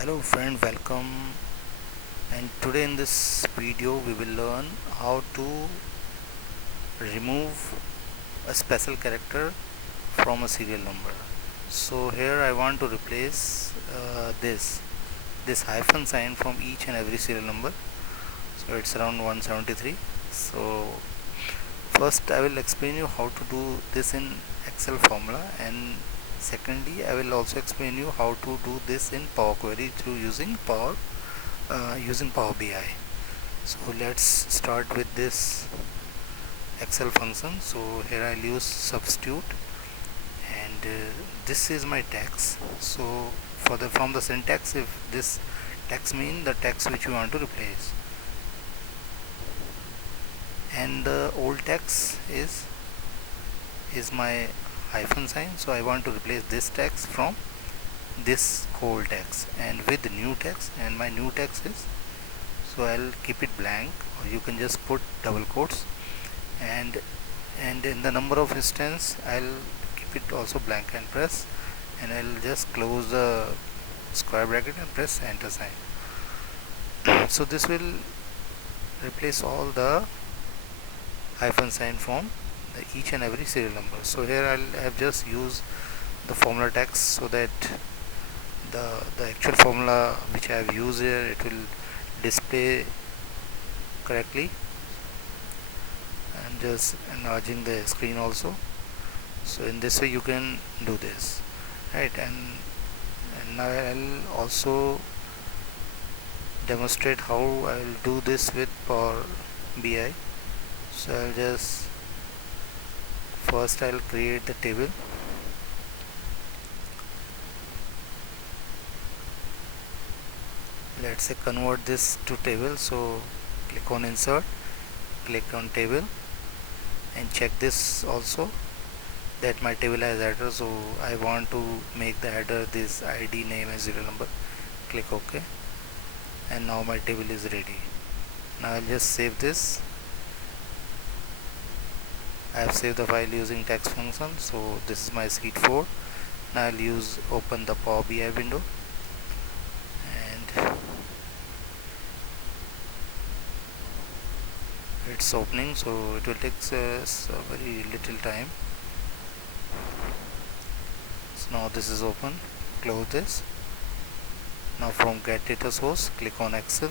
Hello friend, welcome, and today in this video we will learn how to remove a special character from a serial number. So here I want to replace this hyphen sign from each and every serial number. So it's around 173. So first I will explain you how to do this in Excel formula, and secondly I will also explain you how to do this in Power Query through using Power BI. So let's start with this Excel function. So here I'll use substitute, and this is my text. So from the syntax, if this text mean the text which you want to replace, and the old text is my hyphen sign. So I want to replace this text from this old text and with the new text, and my new text is, so I'll keep it blank, or you can just put double quotes, and in the number of instance I'll keep it also blank and press, and I'll just close the square bracket and press enter sign. So this will replace all the hyphen sign from each and every serial number. So here I'll have just used the formula text, so that the actual formula which I have used here, it will display correctly, and just enlarging the screen also. So in this way you can do this, right? And now I'll also demonstrate how I'll do this with Power BI. So first I'll create the table. Let's say convert this to table. So click on insert, click on table, and check this also, that my table has header. So I want to make the header this ID, name as serial number. Click OK, and now my table is ready. Now I'll just save this. I have saved the file using text function. So this is my sheet 4. Now I'll open the Power BI window, and it's opening, so it will take us a very little time. So now this is open. Close this. Now from get data source, click on Excel,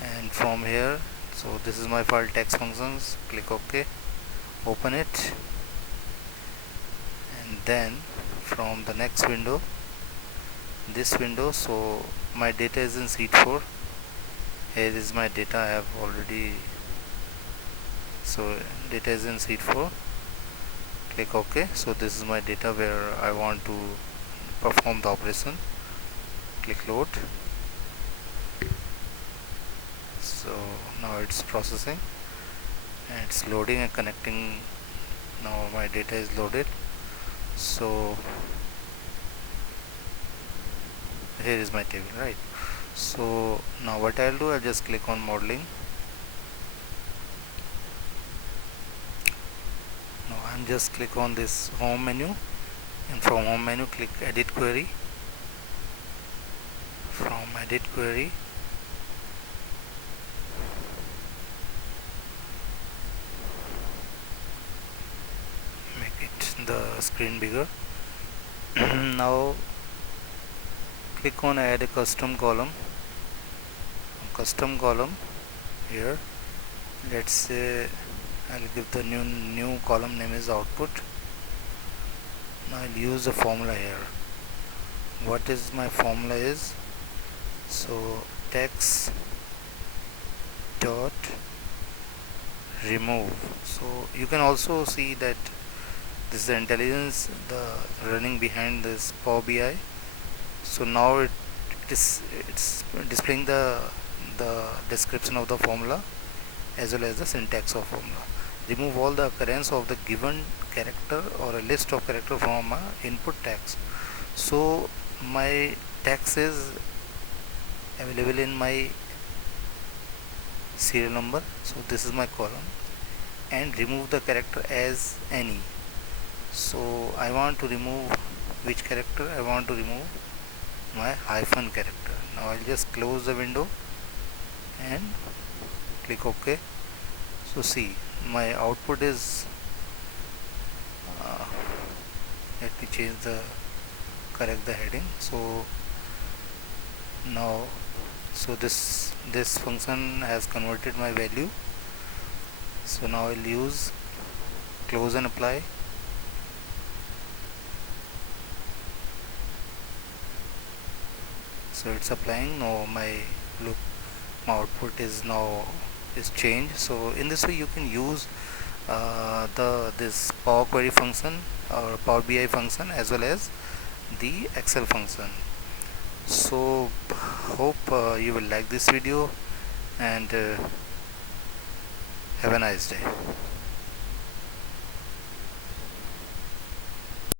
and from here, so this is my file text functions. Click OK, open it, and then from the next window, this window, so my data is in sheet 4. Here is my data. I have already, so data is in sheet 4. Click OK. So this is my data where I want to perform the operation. Click load. So now it's processing, and it's loading and connecting. Now my data is loaded. So here is my table, right? So now what I'll do, I'll just click on modeling. Now I'm just click on this home menu, and from home menu click edit query. From edit query, make it the screen bigger. Now click on add a custom column. Here, let's say I'll give the new column name is output. Now I'll use a formula here. What is my formula is, so text dot remove. So you can also see that this is the intelligence running behind this Power BI. So now it's displaying the description of the formula as well as the syntax of formula. Remove all the occurrence of the given character or a list of character from input text. So my text is available in my serial number. So this is my column, and remove the character as any. So I want to remove which character I want to remove. my hyphen character. Now I'll just close the window and click OK. So see, my output is let me change the correct the heading. So now, so this function has converted my value. So now I'll use close and apply. So it's applying. Now my look, my output is now is changed. So in this way you can use this Power Query function or Power BI function as well as the Excel function. So hope you will like this video, and have a nice day.